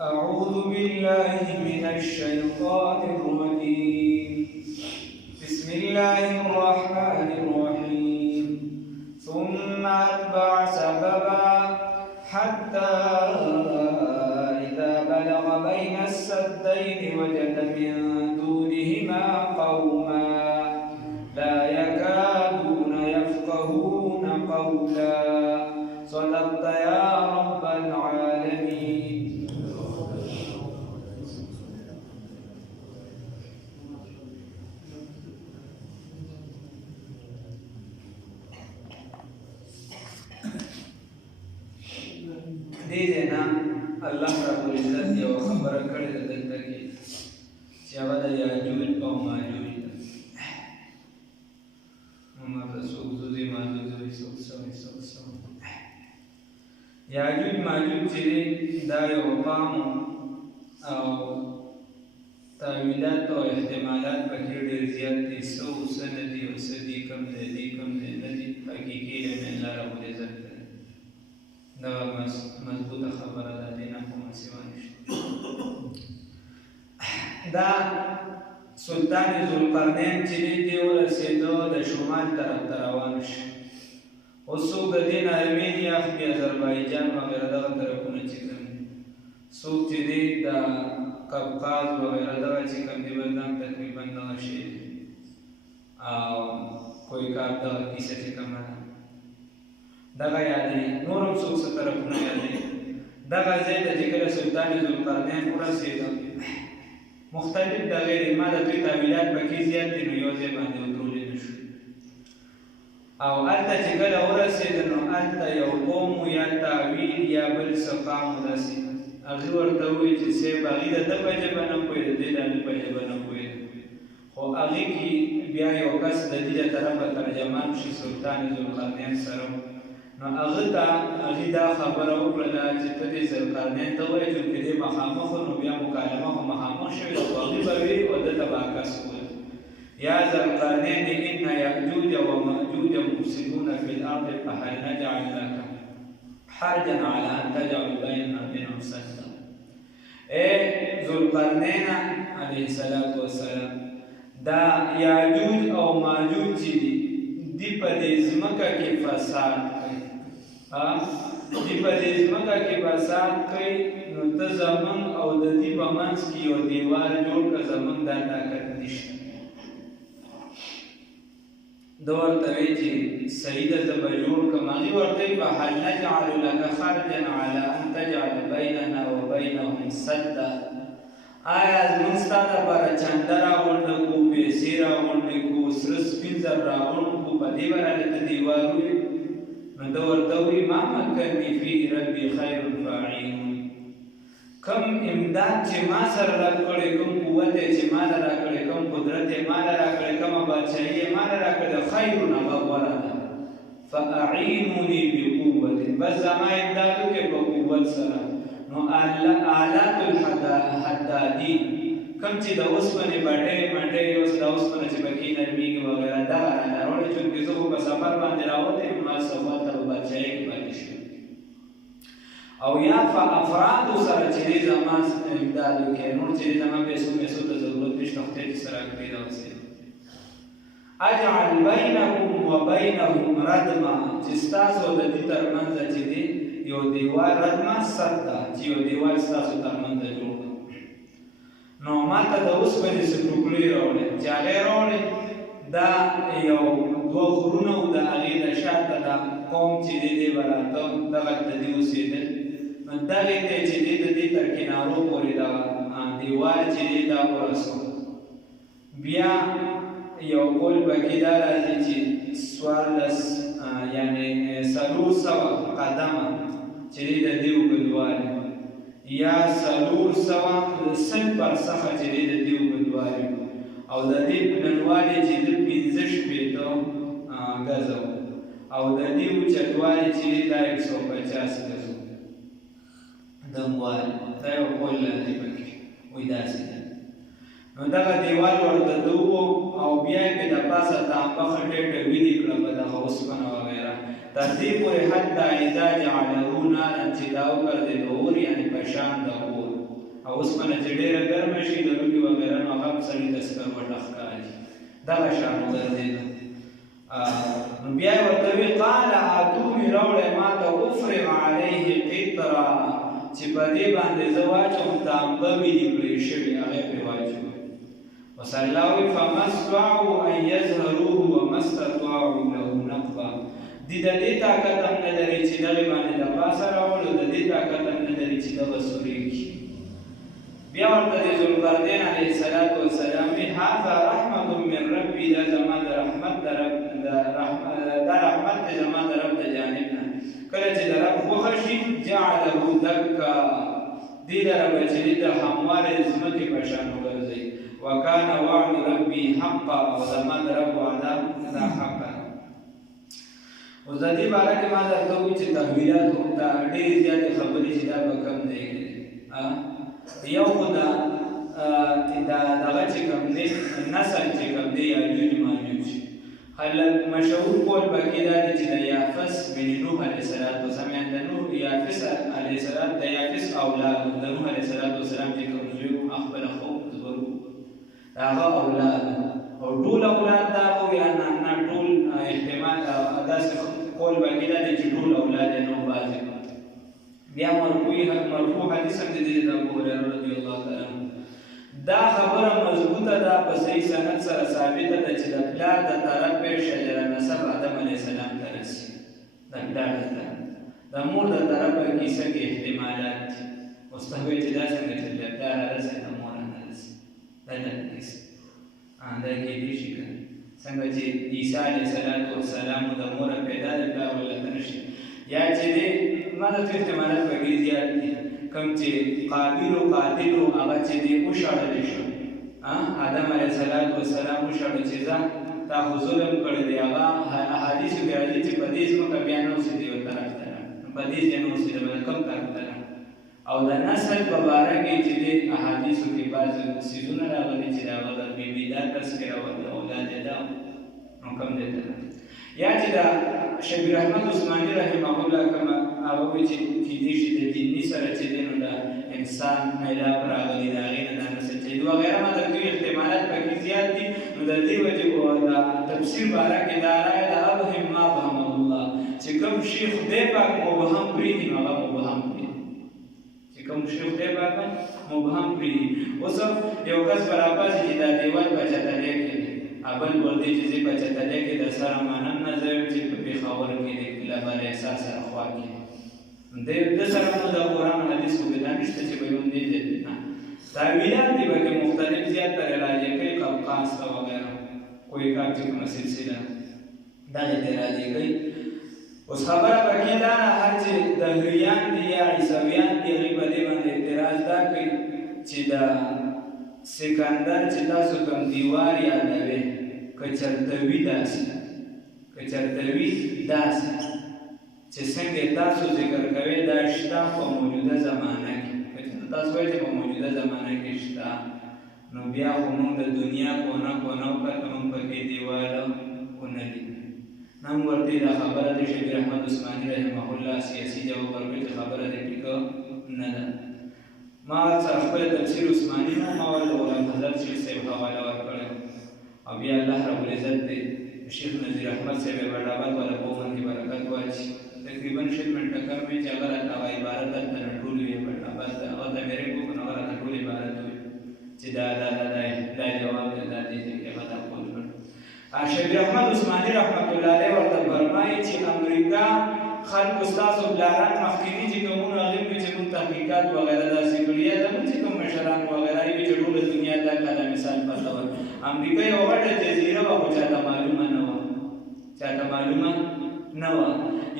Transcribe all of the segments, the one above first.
أعوذ بالله من الشيطان الرجيم بسم الله الرحمن الرحيم ثم أتبع سببا حتى إذا بلغ بين السدين وجد من دونهما قوما لا يكادون يفقهون قولا صدقت يا رب العالمين. دې نه الله رب العزت یو خبره کړې ده دلته کې چې هغه د یاجوج او ماجوج ده. ماته څوک زوی ماجوج وایي، څوک یاجوج ماجوج چې دی دا یو قام او تاویلات او احتمالات پکې ډېر زیات دي. څه اوسه نه دي او څه دي، کم دی دي کم دی نه دي. حقیقي علم الله رب العزت دی. دا مضبوطه خبره ده، دې نه کومه سوا نشته. دا سلطان ذوالقرنین چې دی ورسېدو د شمال طرف ته روان شو. اوس څوک د دې نه ارمینیا، اذربایجان وغیره دغه طرفونه چې کوم دي، څوک چې دی د قفقاز وغیره دغه چې کوم دي بلدان تقریبا دغه شی دی او کویکاب دغه کیسه چې کومه ده دغه یادوي. نور هم څوک څه طرفونه یادوي. دغه ځای ته چې کله سلطان ذوالقرنین ورسېده، مختلف د غیر ما د دوی تعویلات پکې زیات دي، نو یو ځای باندې ودرولی نه شو. او هلته چې کله ورسېده نو هلته یو قوم یا تعویل یا بل څه قام داسې هغې ورته ووایي چې صاحب هغې د ده په ژبه نه پوهېده، دی د هغې په ژبه نه پوهېده، خو هغې کې بیا یو کس د دې له طرفه ترجمان شي سلطان ذوالقرنین سره. نو هغه ته هغې دا خبره وکړله چې ته دې ذوالقرنین ته وایې چونکې دې مخامخ نو بیا مکالمه خو مخامخ شوې ده، خو هغې به وي او ده ته به عکس وویل یا ذوالقرنین ان یأجوج ومأجوج مفسدون فی الارض فهل نجعل لك حرجا على ان تجعل بیننا وبینهم سدا. ای ذوالقرنین علیه السلام، دا یاجوج او ماجوج چې دي دی په دې ځمکه کې فساد کوي، دی په دې ځمکه کې فساد کوي. نو ته زمونږ او د دې په منځ کې یو دیوال جوړ کړه، زمونږ دا طاقت نشته. ده ورته وایي چې صحیح ده، زه به جوړ کړم. هغې ورته وایي فهل نجعل لك خرجا على ان تجعل بیننا وبینهم سدا. آیا زمونږ ستا دپاره چنده راغونډه کړو، پیسې راغونډې کړو، سره سپین زر راغونډ کړو، په دې به رالته دیوال ووایي؟ نو ده ورته وایي ما مکني فیه ربي خیر فاعینون. کم امداد چې ما سره راکړی، کوم قوت یې چې ما له راکړی، کوم قدرت یې ما له راکړی، کومه بادشاهي یې ما له راکړې ده، خیرون هغه غوره ده. فاعینوني بقوت، بس زما امداد وکړئ په قوت سره. نو آلات الحدادین کوم چې د اوسپنې بټۍ مټۍ اوس د اوسپنه چې پکې نرمېږي وغیره دغه رانه راوړئ، چونکې زه خو په سفر باندې راوتی یم، ما سفر ته په بادشاهۍ کې پاتې شوم. او یا افرادو سره چې دی زما امداد وکړي، نور چې دی زما پیسو ته ضرورت نشته، خدای دې سره کړي دغسې. اجعل بینکم وبینهم ردما، چې ستاسو د دې ترمنځه چې دی یو دیوال ردما سدا، چې یو دیوال ستاسو ترمنځه جوړ کړه. نو ما ته د اوسپنې څه ټوکړې راوړې، چې هغې راوړې دا یو دوه غرونه وو، د هغې د شاته دا قوم چې دی دی به راته دغلته دې اوسېدل. نو دغې ته چې دی د دې تر کنارو پورې دغه دیوال چې دی دا ورسو. بیا یو قول پکې دا راځي چې 14 یعنې 400 قدمه چې دی د دې اوږدوالی، یا 400 فرسخه چې دی د دې اوږدوالی، او د دې پلنوالی چې دی 15 ګزه و، او د دې اوچتوالی چې دی دا 150 ګزه دموالی. دا یو قول راځي پکې، وایي داسې ده. نو دغه دیوال ورته ده او بیا یې پې د پاسه تانبه خټېټه ویلې کړه په دغه اوسپنه وغیره، تر دې پورې حتی اذا جعله نارا چې دا وګرځېد اور، یعنې په شان د اور. او اوسپنه چې ډېره ګرمه شي د لوګي وغیره نو هغه سړي ته سکروټ ښکاري دغه شان وګرځېده. نو بیا یې ورته وویل قال اتوني راوړئ ما ته افرغ علیه قطرا چې په دې باندې زه واچوم تانبه وینې کړې شوي هغه پرې واچوم. وصلی الله فما استطاعوا ان یظهروه وما استطاعوا له نقبا. دې د دې طاقت هم نه لري چې دغې باندې د پاسه راوړو، د دې طاقت هم نه لري چې دغه سورې کړي. بیا ورته د ذوالقرنین علیه السلام وی هذا رحمت من ربي، دا زما د رحمت دا رحمت دی زما د رب د جانب نه. کله چې د رب خوښه شي جعله دکا، دې لره به چې د هموارې ځمکې په شان وګرځوي. وکان وعد ربي حقا، او زما د رب وعده دا حق ده. اوس د دې باره کې ما درته وویل چې تحویلات هم دا ډېرې زیاتې خبرې چې دا به کم ځای کې دي. یو خو دغه چې کوم دی نسل چې کوم دی یاجوج ماجوج، خلک مشهور قول پکې دا دی چې د یافس بن نوح علیه السلام د نوح یافس علیه السلام د یافس اولاد د نوح علیه السلام چې کوم زوی خپل خو زبرو د هغه اولاد او ټول اولاد دا خو یا نه ټول احتمال داسې قول پکې دا دی چې ټول اولاد یې نو بعضې. بیا مرفوع حدیث هم د دې د ابو هریره رضی الله تعالی عنه دا خبره مضبوطه ده په صحیح سند سره ثابته ده چې د پلار د طرفې شجره نسب آدم علیه السلام ته رسي. د پلار د طرف د مور د طرفه کیسه کې احتمالات دي. اوس ته وایې چې دا څنګه چې د پلار رسي د مور نه رسي، دا نه کیسه دا کېدای شي که څنګه چې عیسی علیه السلام د مور پیدا د پلار ولته نه شي، یا چې دی ما د احتمالات پکې زیات دي. کوم چې قابل او قاتل هغه چې دی وشړلی شو، آدم علیه السلام وشړو چې ځه تا خو ظلم کړی دی. هغه احادیثو کې راځي چې په دې ځمکه بیا نه اوسېدي یو طرف ته په دې ځای نه اوسېده بل کوم طرف ته. او د نسل په باره کې چې دی احادیثو کې بعض څیزونه راغلي چې د هغه د بیبي دا تذکره وه د اولاد یې دا نو کوم دی ته یا چې د شبیر احمد عثماني رحمه الله کوم هغه وایي چې کېدای شي د دیني سره چې دی نو د انسان میلاب راغلي د هغې نه دا نسل چې وغیره ما درته وایي احتمالات پکې زیات دي. نو د دې وجې د تفسیر باره کې دا رایه ده ابهم ما فهمه الله، چې کوم شي خدای پاک مبهم پرېږدي نو هغه مبهم پرېږدي، چې کوم شي خدای پاک مبهم پرېږدي. اوس یو کس براباسي چې دا دیوال په چترۍ کې دی، ابل ورته چې زه په چترۍ کې د سره منم نه زه چې په پېښور کې د لبل احساس سره خوا کې د سره نو د قرآن حدیثو کې دا نشته چې به یون دی نه تعویلات دي پکې مختلف زیات تر راځي کوي قبقاس کا وغیرہ کوئی کار چې کومه سلسله دا دې راځي کوي. اوس خبره پکې دا هر چې دهریان دي یا عیسویان دي هغوی په دې باندې اعتراض دا کوي چې د سکندر چې تاسو کوم دیوار یادوئ که چېرته وي داسې چې څنګه تاسو ذکر کوئ دا شته په موجوده زمانه کې، که چېرته تاسو وایئ چې په موجوده زمانه کې شته نو بیا خو موږ د دنیا کونه وکړه موږ پکې دیواله ونه لیدو. نن ورته دا خبره د شبیر احمد عثماني رحمه الله سیاسي جواب ورکړي چې خبره دې ټیکه نه ده. ما سره خپل تفسیر عثماني نه ما ورته غلام حضرت شیخ صاحب حواله ورکړی او بیا الله رب العزت دې شیخ نذیر احمد صاحب بډاباد والا په باندې برکت واچي. تقریبا شل منټه کم وي چې هغه راته هغه عبارت دلته نه ټول وي بډاباد ته هغه د میرې کو نو هغه راته ټول عبارت وي چې دا جواب دی دا دې کې هغه دا قول کړ. شبیر احمد عثماني رحمت الله علیه ورته فرمایي چې امریکا خلکو ستاسو پلاران مخکیني چې کومونه هغوی وي چې موږ تحقیقات وغیره داسې کړي یا زموږ چې کوم مشران وغیره یې وي چې ټوله دنیا دا کله مثال پته وه. امریکا یوه غټه جزیره وه خو چاته معلومه نه وه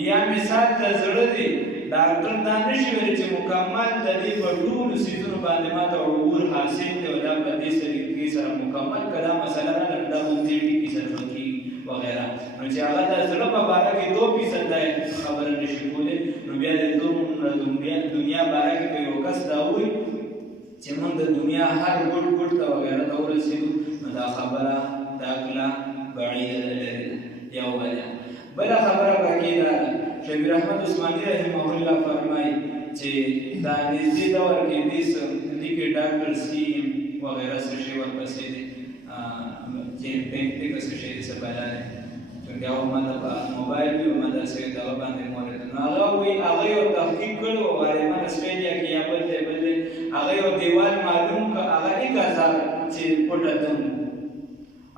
یا مثال ته زړه دی ډاکټر دا نشي ویلی چې مکمل د دې په ټولو څیزونو باندې ما ته عبور حاصل دی او دا په دې طریقې سره مکمل که دا مسله راغله دا مونږ دې ټکي سره کېږي وغیره نو چې هغه د زړه په باره کې 2% دا خبره نشي کولی نو بیا د دنیا باره کې که یو کس دا ووایي چې مونږ د دنیا هر ګوټ ته وغیره ته ورسېږو نو دا خبره دا عقله بعیده ده لرې ده یو وجه. بله خبره پکې دا ده شبیر احمد عثماني رحمه الله فرمایي چې دا نږدې دور کې لیکي ډاکټر سیم وغیره څه شی ورپسې دی چې پینټیک څه شی دی څه بلا دی چونکې هغه ما د موبایل وي ما داسې دغه باندې مورد نو هغه وایي هغه یو تحقیق کړی و غالبا اسټرالیا کې یا بل دی هغه یو دیوال معلوم که هغه 1000 چې پټه دم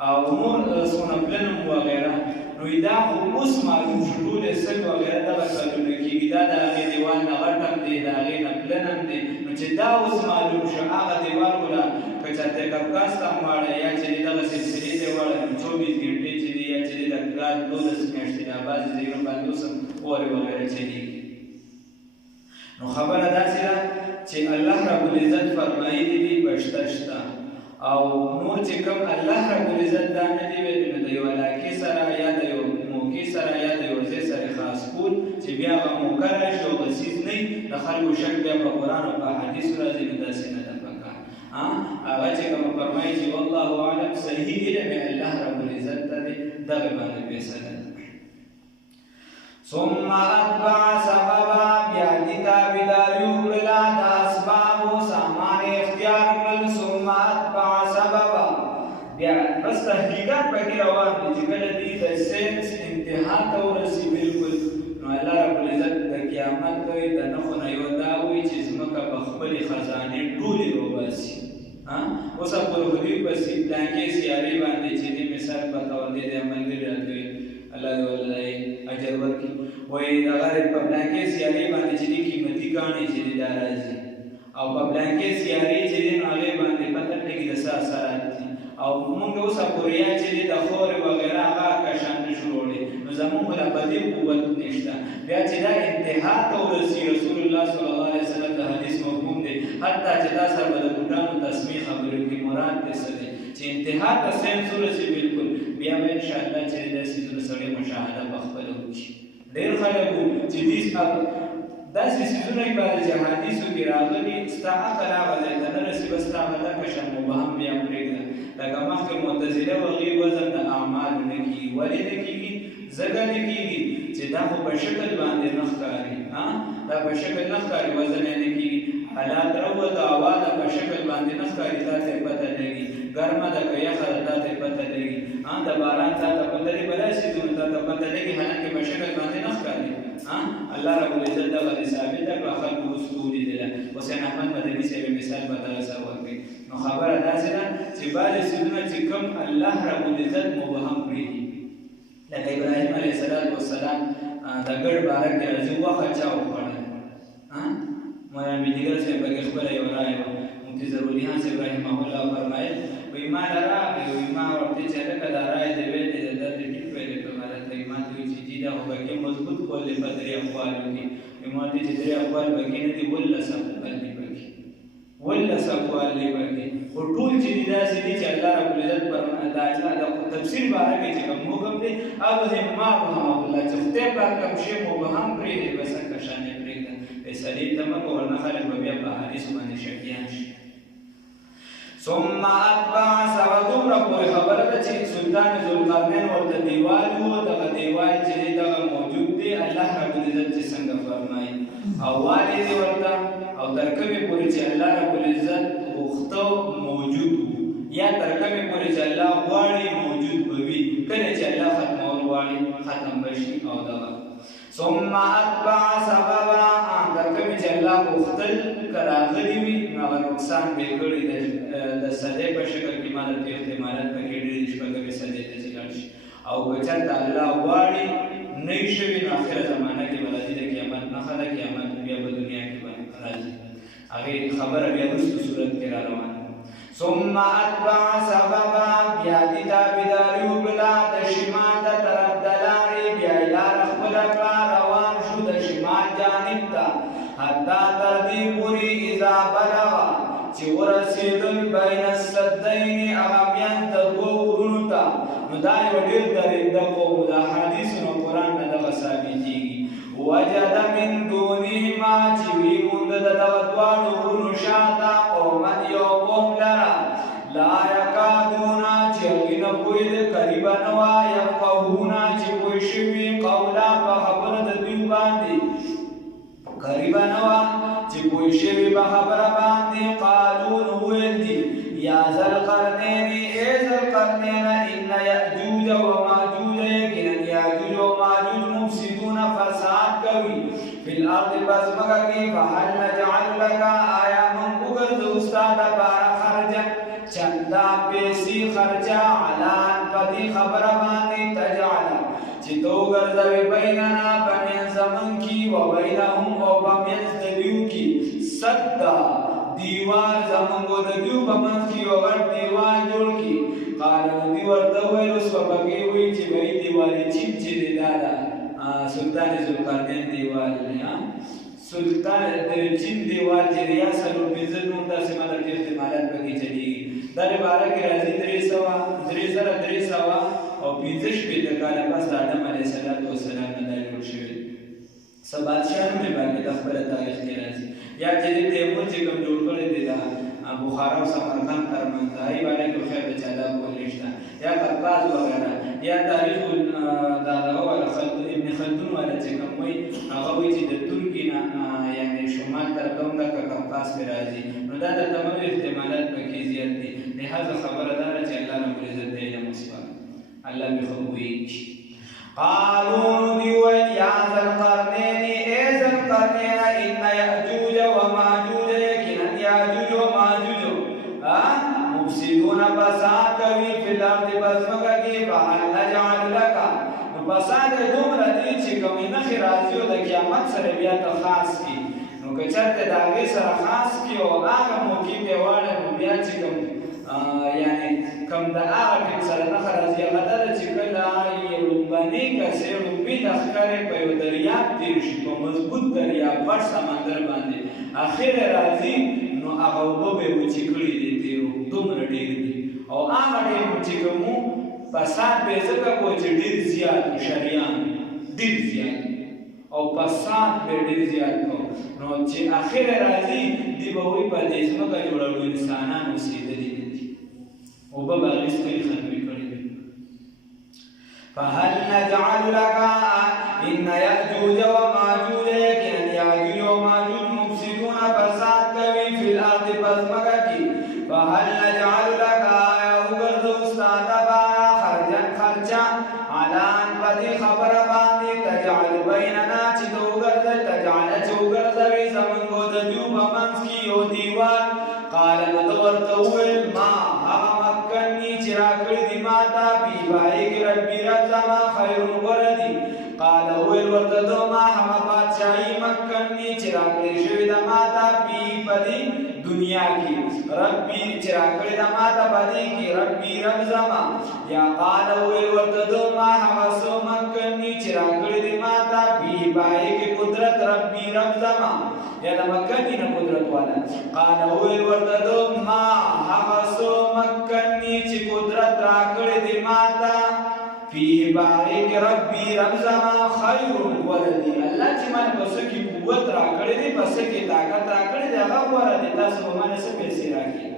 او نور څونه پلن وغیره نو دا خو اوس معلوم شو ټولې سل وغیره دغه کارونه کېږي دا د هغې دیوال نه غټ هم دی د هغې نه پلن هم دی نو چې دا اوس معلوم شو هغه دیوال خو له که چاته کفکاس ته هم واړه یا چې دی دغه سلسلې ته واړه 24 ګنټې چې دی یا چې دی د کال 12 میاشتې دا بعضې ځایونو باندې اوس هم اورې وغیره چلېږي نو خبره داسې ده چې الله رب العزت فرمایلي دي بشته شته او نور چې کوم الله رب العزت دا نه دی ویلي نو د یو علاقې سره یا د یو موقع سره یا د یو ځای سره خاص کول چې بیا هغه موقع راشي او غسیز نه وي د خلکو شک بیا په قرآن او په حدیثو راځي نو داسې نه ده پکار هغه چې کوم فرمایي چې والله اعلم صحیح علم الله رب العزت ته دی دغه باندې فیصله ده ثم اتبع سببا بیا دې تابعداري وکړله د اسبابو سامان اختیار کړل ثم اتبع سببا بیا بس تحقیقات پکې روان دي چې کله دې د ساینس انتها ته ورسي بالکل نو الله رب العزت د قیامت دوی د نښو نه یو دا وایي چې ځمکه به خپلې خزانې ټولې وباسي اوس په دوی پسې پلانکې سیارې باندې چې دې مثال په تور دې د ملګري راته الله دې ولله اجر ورکړي وایي دغه په پلانکې سیارې باندې چې دې قیمتي کاڼي چې دې دا راځي او په پلانکې سیارې چې دې نو هغې باندې پته لګي د څه اثرات دي او موږ اوس کوریا چې دې د خاورې وغیره هغه کشان نه شو وړی نو زموږ خو لا په دې قوت نشته بیا چې دا انتها ته ورسي رسول الله صلی الله علیه وسلم د حدیث مفهوم دی حتی چې دا سره به د بوټانو تسمیه خبرې کې مراد دی څه دی چې انتها ته ساینس ورسي بالکل بیا به انشاءالله چې دا څیزونه سړی مشاهده په خپله وکړي ډېر خلک وو چې دې داسې څیزونه یې په حدیثو کې راغلي ستا عقل هغه ځای ته نه رسي بس ستا هغه دا کشن مبهم بیا پرېږده لکه مخکې معتزله و هغې وزن د اعمالو نه کېږي ولې نه کېږي ځکه نه کېږي چې دا خو په شکل باندې نه ښکاري دا په شکل نه ښکاري وزن یې نه کېږي حالات روت او هوا ده په شکل باندې نه ښکاري تا ته یې پته لګي ګرمه ده که یخه ده تا ته یې پته لګي د باران تا ته پته لګي بلا څیزونو تا ته پته لګي حالانکې په شکل باندې نه ښکاري الله رب العزت دغه ثابته کړه خلکو اوس ولیدله حسین احمد مدني صاحب مثال به دغه سره ورکړي نو خبره داسې ده چې بعضې څیزونه چې کوم الله رب العزت مبهم کړي دي لکه ابراهیم علیه السلام د ګډ باره کې راځي غوښه چا وخوړله مولانا بیدګر صاحب پکې خپله یوه رایه وه مفتي ضروري خان صاحب رحمه الله فرمایل وایي ما له راغی وایي ما ورته چې هلکه دا رایه دې ویلې ده دا دې ټیک ویلې کړم هلته وایي ما ته وایي چې جي دا خو پکې مضبوط کول دی په 3 اقوالو کې وایي ما ورته چې 3 اقوال پکې نه دي 12 اقوال دي پکې 12 اقوال دي پکې خو ټول چې دي داسې دي چې الله رب العزت د الله د تفسیر باره کې چې کوم حکم دی ابهم ما ابهم الله چې خدای پاک کوم شی مبهم پرېږدي بس هلته شان یې پرېږده فیصلې ته مه کوه ورنه خلک به بیا په حدیثو باندې شکیان شي ثم اتبع سببا دومره پورې خبره ده چې سلطان ذوالقرنین ورته دیوال و دغه دیوال چې دی دغه موجود دی الله رب العزت چې څنګه فرمایي او والې دی ورته او تر کومې پورې چې الله رب العزت غوښته موجود و یا تر کومې پورې چې الله غواړي موجود به وي کله چې الله ختمول غواړي ختم به شي او دغه ثم اتبع سببا تر کومې چې الله غوښتل که راغلي وي نو هغه نقصان به یې کړی د سدې په شکل کې ما درته احتمالات پکې ډېرې دي شپږمې سدې ته چې لاړ شي او که چېرته الله غواړي نه وي شوي نو آخره زمانه کې به راځي د قیامت نښه ده قیامت بیا په دنیا کې به راځي هغې خبره بیا وروستو صورت کې را روانه ثم اتبع سببا بیا دې تابعداري وکړه د شمال د طرف د لارې بیا یې لاره خپله کړه روان شو د شمال جانب ته حتی تر دې پورې اذا بلغ چې ورسېدل بین السدین هغه میان د دوو غرونو ته نو دا یو ډېر درنده قوم د احادیثو نه قرآن نه دغه ثابتېږي وجد من دونهما چې ویې موند د دغه دواړو غرونو شاته قوما یو قوم لره لا یکادونه چې هغوی نه پوهېده قریبه نه وه یفقهونه چې پوه شوي قولا په خبره د دوی باندې قریبه نه وه چې پوه پوه شوي په خبره باندې قالو نو ویل دي یا ذوالقرنین ای ذوالقرنین ان یأجوج و ماجوج یقینا یأجوج و ماجوج مفسدون فساد کوي فی الارض بزمکه کې فهل نجعل لك آیا موږ وګرځو استاد لپاره خرجا چندا پیسې خرچا علان پدې خبره باندې تجعل چې تو ګرځوي بیننا پمن زمن کی و بینهم او پمن دیو کی صدا دیوار زمونږ د دیو پمن کی او ور دیوار جوړ کی قالو دی ورته ویل اوس په بګي وی چې وی دیوالې چیم چې دادا سلطان ذوالقرنین دیوال نه سلطان د چین دیوال چې ریاست او بنزل نو داسې مدار کې استعمالات پکې چلیږي دا لپاره کې راځي 300 او 15 شپې کاله پس آدم علیه السلام نه دا جوړ شوی سب بادشاہانو مې باندې د خپل تاریخ کې راځي یا چې تیمور چې کوم جوړ کړی دی دا بخارا او سمرقند ترمنځ هغې باندې کې خیر د چالاک ولې شته یا قفقاز وغیره یا تاریخ د دغه والا ابن خلدون والا چې کوم وایي هغه وایي چې د ترکي نه یعنې شمال طرف ته هم دا قفقاز پرې راځي نو دا د تمام احتمالات پکې زیات دي لهذا خبره دا ده چې الله رب العزت د علم وسپاره الله به خو پوهېږي قالوا دیویل یا ذوالقرنین ای ذوالقرنین ان یأجوج و ماجوج یقینا یأجوج و ماجوج مفسدون فساد کوي فی الارض بزمکه کې فهل نجعل لك نو فساد دومره دی چې کومې نښې راځي او د قیامت سره بیا ته خاص کړي نو که چېرته د هغې سره خاص کړي او هغه موقع ته واړه نو بیا چې کوم یعنې کوم د هغه ټیم سره نښه راځي هغه دا ده چې کله یو لومبني کسې لومبي لښکر یې په یو دریاب تېر شي په مضبوط دریاب غټ سمندر باندې اخر راځي نو هغه اوبه به یې وچې کړي دي تېرو دومره ډېر دي او هغه ټیم چې کوم فساد به یې ځکه کوو چې ډېر زیات شریان ډېر زیات او فساد به ډېر زیات کوو نو چې اخر راځي دوی به وایي په دې ځمکه جوړولو انسانان اوسېدلي اوبه به هغې سترې ختمې کړې وي فهل نجعل لك ان یأجوج و ماجوج یقینا یأجوج و ماجوج مفسدون فساد کوي فی الارض بزمکه کې فهل نجعل لك آیا وګرځو ستا دپاره خرچا علان په دې خبره باندې تجعل بیننا چې ته وګرځوي زمونږ د دیو په منځ کې یو دیوال قال نو ده ورته وویل ما هغه مکني چې راکړي دي ما ته فی هغې کې ربي رب زما خیر غوره دي قال وویل ورته ده ما هغه بادشاهي مکني چې راکړې شوې ده ما ته فی په دې دنیا کې ربي چې راکړې ده ما ته په دې کې ربي رب زما یا قال وویل ورته ده ما هغه څه مکني چې راکړې دي ما ته فی هغې کې قدرت ربي رب زما یا د مکني نه قدرت والا قال وویل ورته ده ما هغه څه مکني چې قدرت راکړې دي ما ته فيه بارك ربي رب زما خير ولدي الله چې مانه په څه کې قوت راکړې دي په څه کې طاقت راکړې دي هغه غوره دي تاسو به مانه څه پیسې راکړي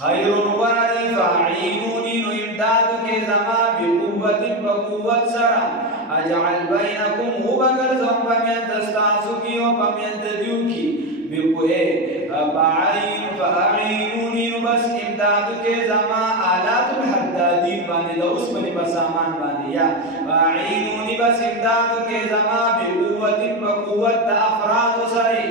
خير ولدي فاعينوني نو امداد کې زما بقوت بقوت سره اجعل بينكم وبګرځم پمیند ستاسو کې او پمیند دیو کې بقوه فاعينوني نو بس امداد کې زما آلات الحدادین باندې د اوسپنې په سامان باندې یا فاعينوني بس امداد کې زما بقوت بقوت د افراد سره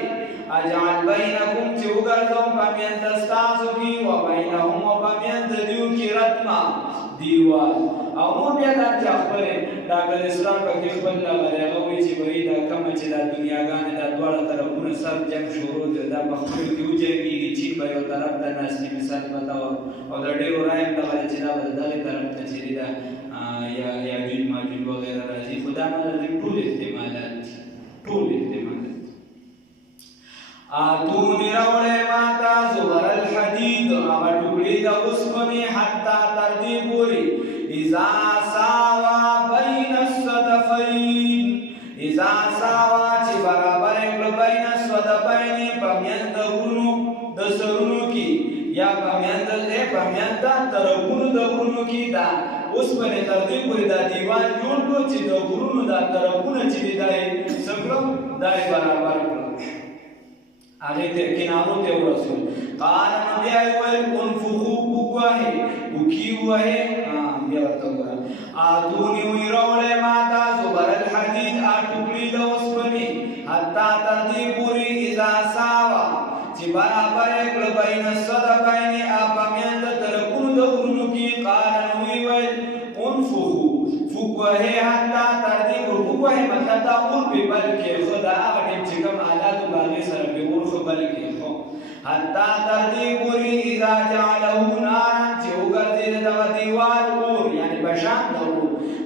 اجعل بينكم چې وګرځم پمیند ستاسو کې او بینهم او پمیند دیو کې رتما دیوال او نور بیا دا چې خپلې ډاکټر اسلام پکې خپل لغلی هغه وایي چې وایي دا کومه چې دا دنیاګانې دا دواړه طرفونه سر جنګ شروع دی دا په خپلو کې وجنګېږي چین به یو طرف ته ناست دي مثال پته او د ډېرو رایې هم دغه چې دا به د دغې طرف ته چې دی دا یاجوج ماجوج وغیره راځي خو دا مطلب ټول احتمالات دي ټول احتمالات آتونی راوړی ما ته زبر الحدید هغه ټوکړې د اوسپنې حتی تر دې پورې اذا ساوا بین الصدفین اذا ساوا چې برابر کړه بین الصدفین په میان د غرونو د سرونو کې یا په میان د طرفونو د غرونو کې دا اوسپنې تر دې پورې دا دیوال جوړ کړو چې د غرونو دا طرفونه چې دی دا یې څه کړو دا یې برابر کړو هغه ته کنارو ته ورسول. قال نبی ویل انفخوا بوه وکی وه بیا ورته وګوره اتونی ویروله ماتا زبر الحديد اټوکړي د اوسپنې حتا تر دې پوری اذا ساوا چې برابر کړ بین الصدفین اپامیند ترکونو د غرونو کې. قال نبی ویل انفخوا فوه حتا تر دې فوه مطلب دا اور په بل کې خدا هغه چې کوم آلات باغې سره به اور خو بل کې خو حتا تر دې پوری اذا جعله نارا چې وګرځي دا دیوال اور یعنی بشان دو.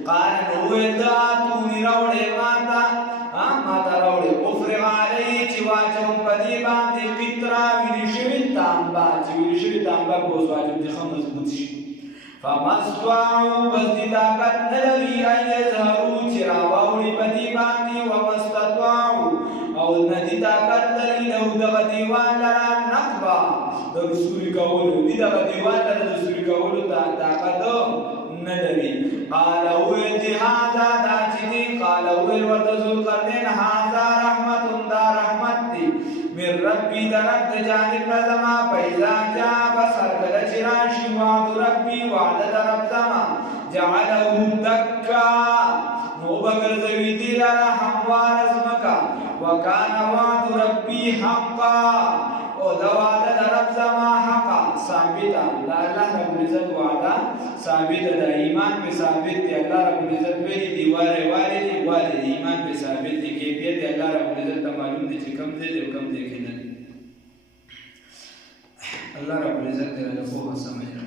قال نو دا تونی راوړې ماتا راوړې افرغ علی چې واچوم په دې باندې قطرا ویل شوي تانبا چې ویل شوي تانبا په اوس واچوم چې ښه مضبوط شي. فما استطاعوا بس دې طاقت نه لري ان یظهروا چې راواوړي په دې باندې وما استطاعوا او نه دې طاقت لري له دغه دیوال لره نقبا د رسول کولو دې دغه دیوال لره د رسول کولو طاقت نه لري. قال ویل هذا دا چې دې قال ویل ورته ذوالقرنین هذا رحمت دا رحمت دی من ربي د رب د جانب نه زما پیدا جا بسر کله چې راشي وعد ربي وعده د رب زما جعله دکا نو بګرځوي دې لره هموار ځمکه وکان وعد ربي حقا او دا وعده د رب زما حقا ثابته دا الله رب العزت وعده ثابت ده. ایمان په ثابت دی. الله رب العزت ویلي دی واره ایمان په ثابت دی. کیفیت الله رب العزت ته معلوم دی چې کم دی او کم دی کې نه. الله رب العزت ته له خو سمجھ